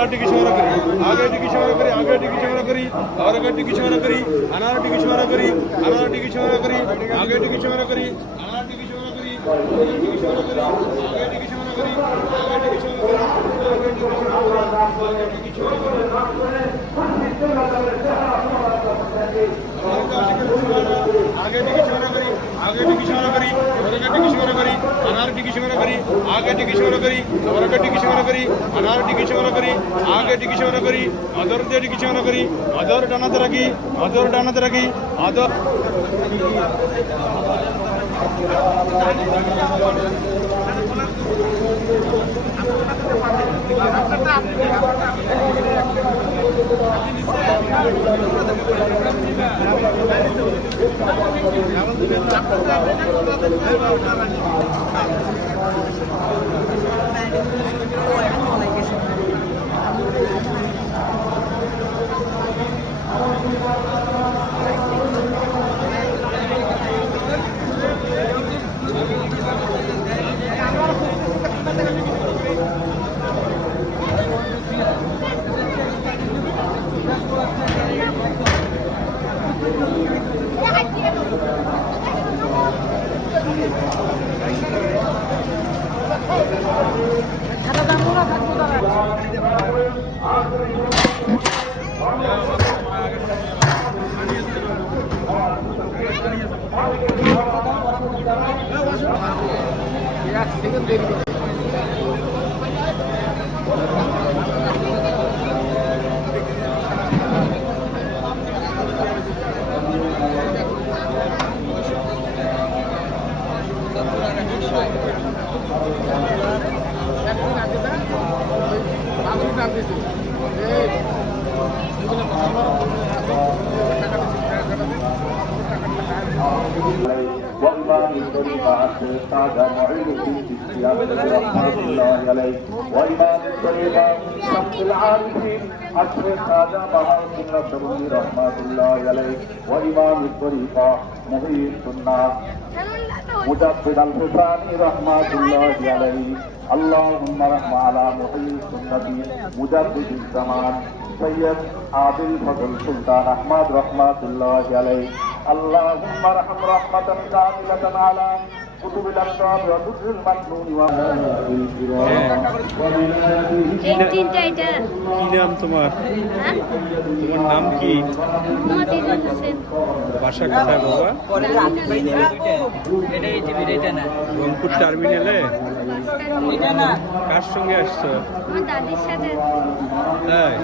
अनार टिकी समान करी आगे टिकी समान करी आगे टिकी समान करी और आगे टिकी समान करी अनार टिकी समान करी अनार टिकी समान करी आगे टिकी समान करी अनार टिकी समान करी आगे टिकी समान करी आगे टिकी समान करी आगे टिकी समान करी आगे टिकी समान करी आगे टिकी समान करी आगे टिकी समान करी और आगे टिकी समान करी अनार टिकी समान करी आगे टिकी समान करी और आगे टिकी समान करी अनार टिकी समान करी आगे टिकी समान करी अदर दे टिकी समान करी अदर डानाते रखी अदर मुजद्दिद अल-हुसैनी रहमतुल्लाहि अलैहि अल्लाहुम्मा रहम अला मुहय्यि सुन्नती मुजद्दिद ज़मान सय्यद आदिल फज़ल सुल्तान अहमद रहमतुल्लाहि अलैहि अल्लाहुम्मा रहम रहमतन कामिलतन अला कुतुबिल अक़ताब व दुर्रिल मकनून व এই তিনটা এটা কি নাম তোমার? হ্যাঁ তোমার নাম কি? মতিউর হোসেন বাসা কোথায় বাবা? রংপুর টার্মিনালে। কার সঙ্গে আসছো? আমার দাদির সাথে। তাই?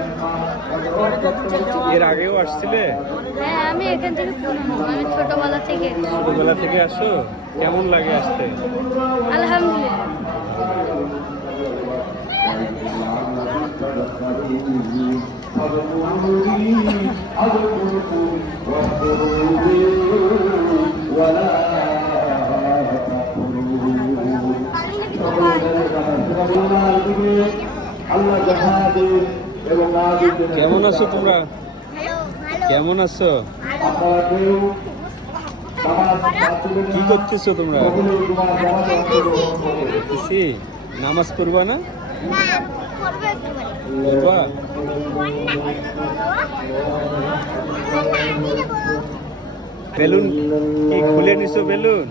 এর আগেও আসছিলে? হ্যাঁ আমি এখান থেকে পুরনো, আমি ছোটবেলা থেকে। ছোটবেলা থেকে আসো? কেমন লাগে আসতে? আলহামদুলিল্লাহ। কেমন আছো তোমরা? কেমন আছো? কি করতেছো তোমরা? নামাজ পড়বা না? পড়বা? বেলুন কি খুলে নিছো? বেলুন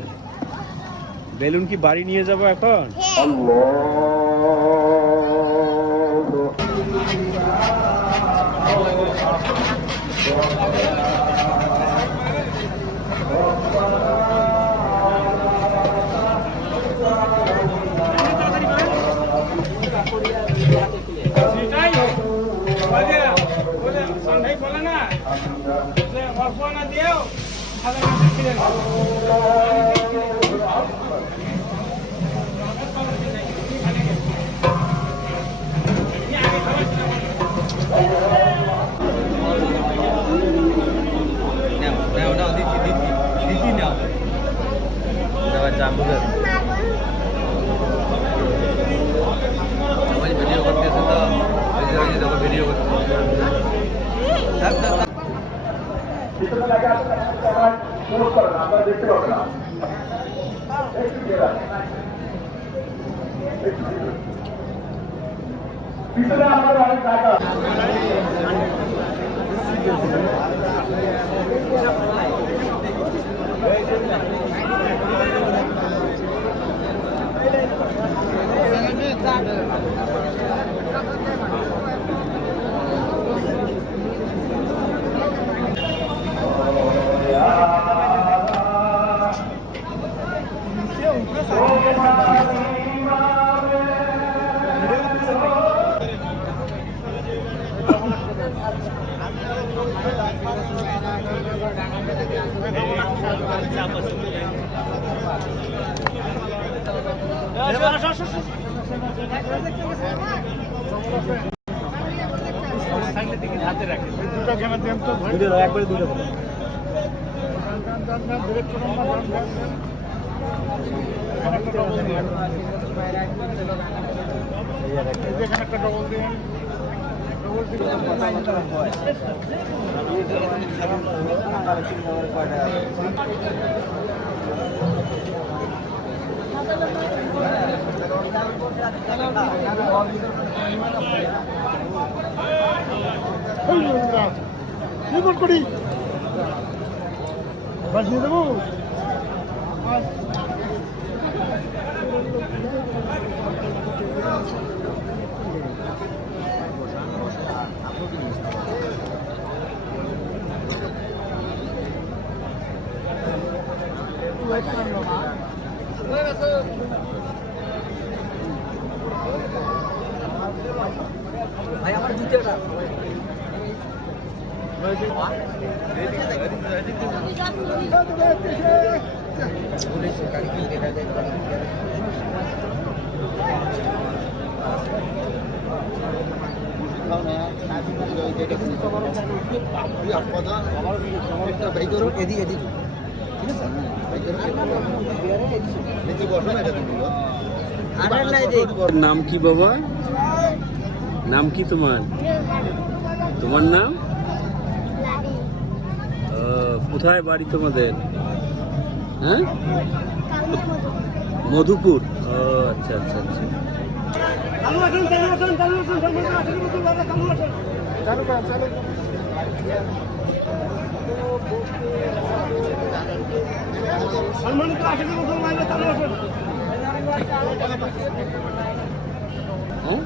বেলুন কি বাড়ি নিয়ে যাবো এখন? ভিডিও করতেছে তো ভিডিও করতে দেখতে পাবেন না। পিছনে আমাদের অনেক টাকা করি বাজিয়ে দেবো ভাই আমার দ্বিতীয়টা নাম কি বাবা? নাম কি তোমার? তোমার নাম? কোথায় বাড়ি তোমাদের? হ্যাঁ, মধুপুর। ও আচ্ছা আচ্ছা আচ্ছা। হ্যাঁ,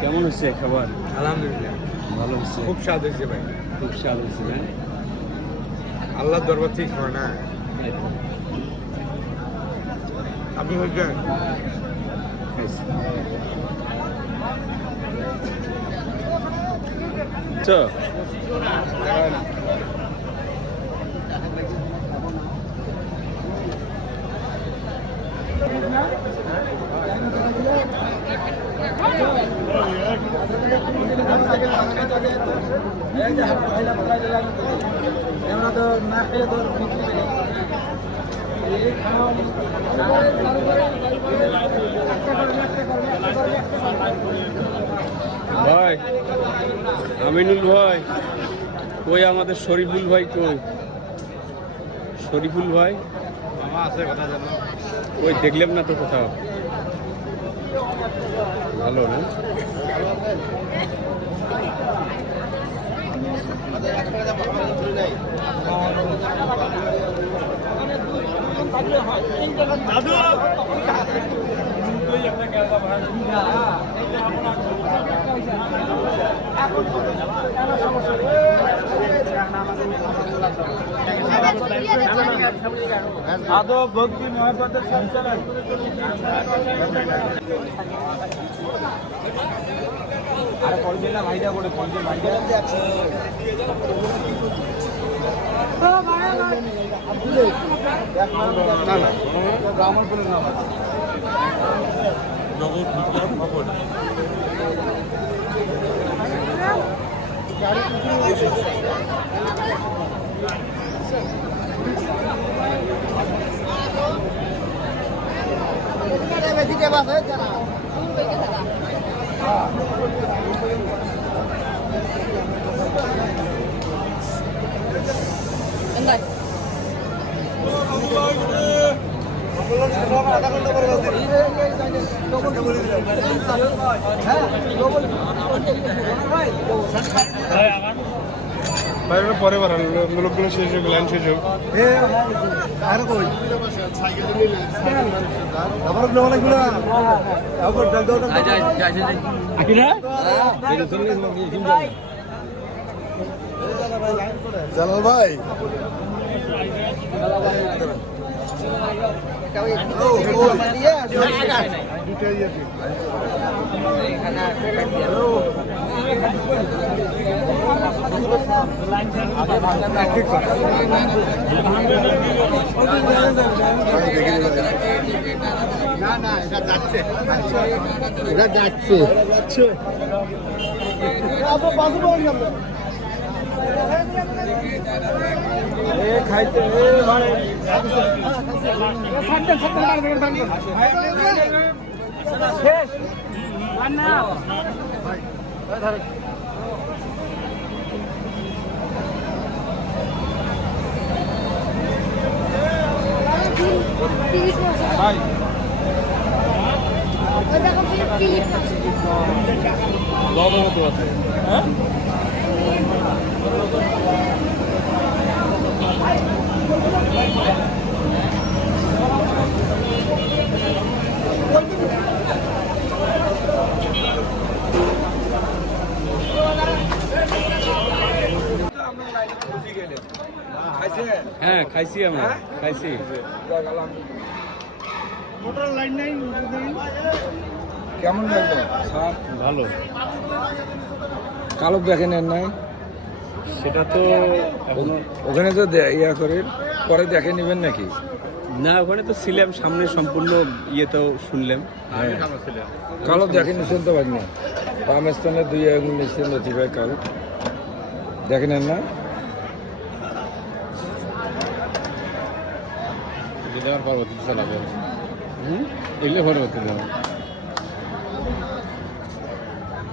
কেমন হচ্ছে খাবার? আলহামদুলিল্লাহ ভালো হচ্ছে, খুব স্বাদ হয়েছে ভাই, খুব স্বাদ হচ্ছে। না আল্লাহর দরবার ঠিক হয় না। আপনি হয়েছেন ভাই, আমিনুল ভাই কই? আমাদের শরীফুল ভাই কই? শরীফুল ভাই আছে কথা জানো? ওই দেখলাম না তো কোথাও। ভালো না? দাদু আদব ভক্তি মহাব্বতের সঞ্চালন আরে পড়বে না ভাইটা করে পড়বে ভাইটা না না ব্রাহ্মণপুরের নাম জগৎ বিখ্যাত ভবন। আধা ঘন্টা পরে বাইরে পরে বাড়ান লোকগুলো শেষ হোক লাইন শেষ হোক আর কই আবার নেওয়া লাগবে না আবার ডাল দাও জালাল ভাই খাইতে হ্যাঁ খাইছি আমরা খাইছি কেমন লাগলো ভালো কালো দেখেন নাই সেটা তো এখনো ওখানে তো ইয়া করে পরে দেখে নেবেন নাকি না, ওখানে তো ছিলাম সামনে সম্পূর্ণ ইয়েতেও শুনলাম। কালো দেখে নিচ্ছেন তো ভাই না পাকিস্তানের 2 আগুন নিচ্ছেন লতি ভাই কালো দেখে নেন না পরবর্তী চালাবে এগুলো পরবর্তী